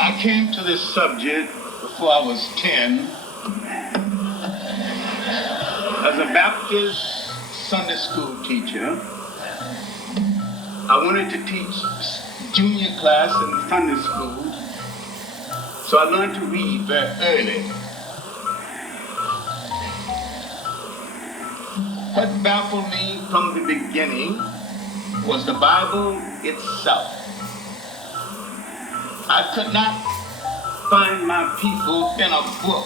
I came to this subject before I was 10 as a Baptist Sunday school teacher. I wanted to teach junior class in Sunday school, so I learned to read very early. What baffled me from the beginning was the Bible itself. I could not find my people in a book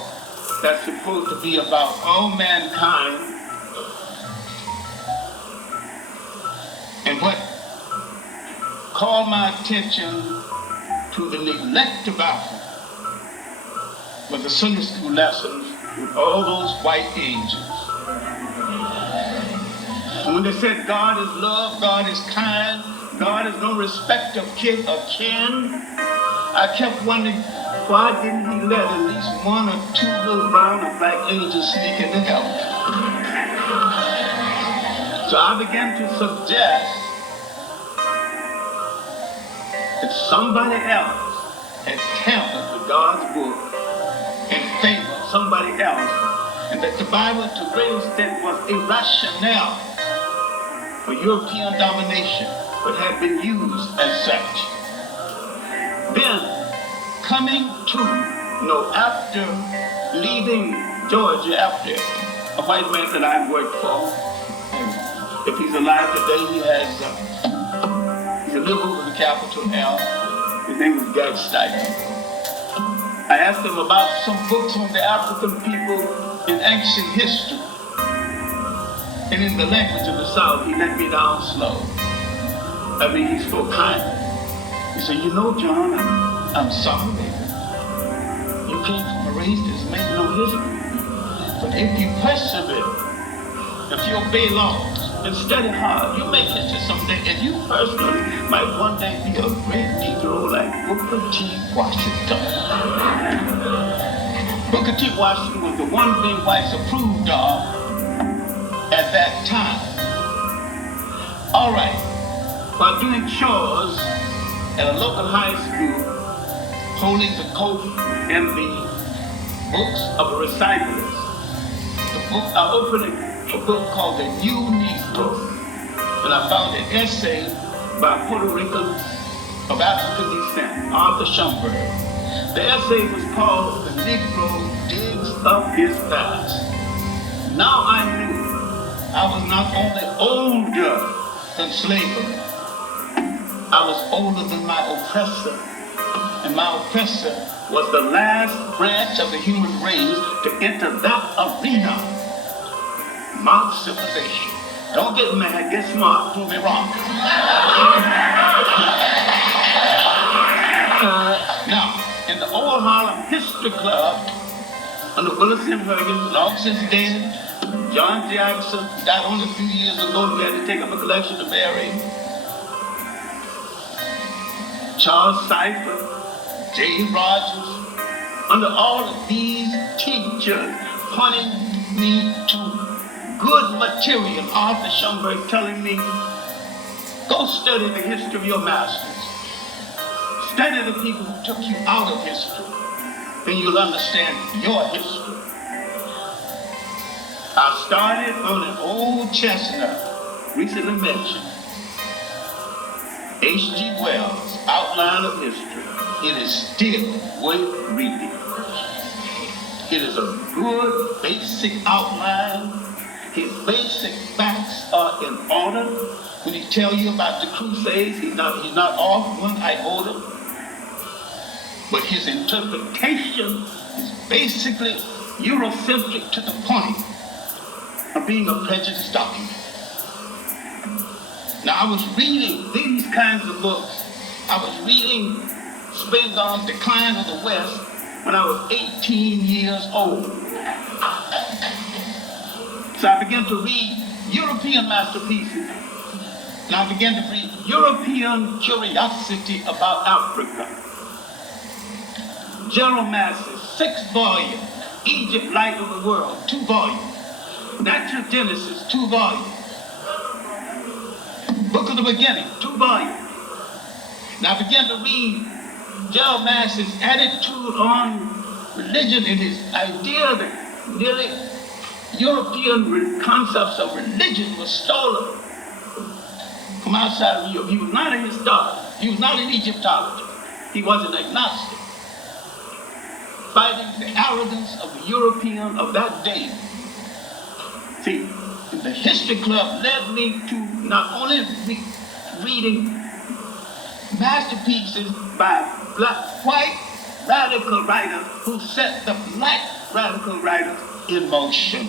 that's supposed to be about all mankind. And what called my attention to the neglect of Bible was the Sunday school lessons with all those white angels. And when they said God is love, God is kind, God is no respect of kin, I kept wondering, why didn't he let at least one or two little brown or black angels sneak into heaven? So I began to suggest that somebody else had tampered with God's book and favored somebody else, and that the Bible to a great extent was a rationale for European domination, but had been used as such. Then, coming to, after leaving Georgia, after a white man that I worked for, if he's alive today, he's a little over the Capitol L. His name was Gag Steiger. I asked him about some books on the African people in ancient history. And in the language of the South, he let me down slow. He spoke kindly. He said, John, I'm sorry, baby. You came from a race that's made no history. But if you persevere, if you obey laws and study hard, you make history someday. And you personally might one day be a great Negro like Booker T. Washington. Booker T. Washington was the one thing whites approved of at that time. All right. While doing chores at a local high school, holding the coat and the books of a recitalist, I opened a book called The New Negro, and I found an essay by a Puerto Rican of African descent, Arthur Schomburg. The essay was called The Negro Digs Up His Past. Now I knew I was not only older than slavery, I was older than my oppressor, and my oppressor was the last branch of the human race to enter that arena. Mock civilization. Don't get mad, get smart, prove me wrong. Now, in the Old Harlem History Club, under Willis M. Huggins, long since dead, John Jackson died only a few years ago. We had to take up a collection to bury him. Charles Cypher, J. Rogers, under all of these teachers pointing me to good material, Arthur Schomburg telling me, go study the history of your masters. Study the people who took you out of history, then you'll understand your history. I started on an old chestnut, recently mentioned, H.G. Wells' Outline of History. It is still worth reading. It is a good basic outline. His basic facts are in order. When he tells you about the Crusades, he's not off one iota. But his interpretation is basically Eurocentric to the point of being a prejudiced document. Now, I was reading these kinds of books. I was reading Spengler's Decline of the West when I was 18 years old. So I began to read European masterpieces, and I began to read European curiosity about Africa. General Masses, 6 volumes. Egypt, Light of the World, 2 volumes. Natural Genesis, 2 volumes. Book of the Beginning, 2 volumes. And I began to read Gerald Massey's attitude on religion and his idea that really European concepts of religion was stolen from outside of Europe. He was not a historian. He was not an Egyptologist. He was an agnostic, fighting the arrogance of the European of that day. See, the History Club led me to not only reading masterpieces by white radical writers who set the black radical writers in motion.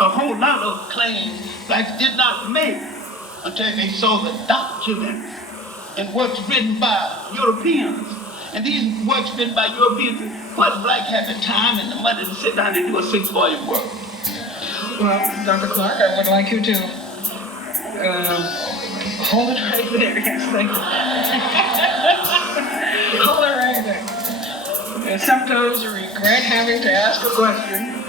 A whole lot of claims blacks did not make until they saw the documents and works written by Europeans. And these works written by Europeans, what black had the time and the money to sit down and do a 6-volume work? Well, Dr. Clarke, I would like you to hold it right there. Yes, thank you. Hold it right there. And sometimes I regret having to ask a question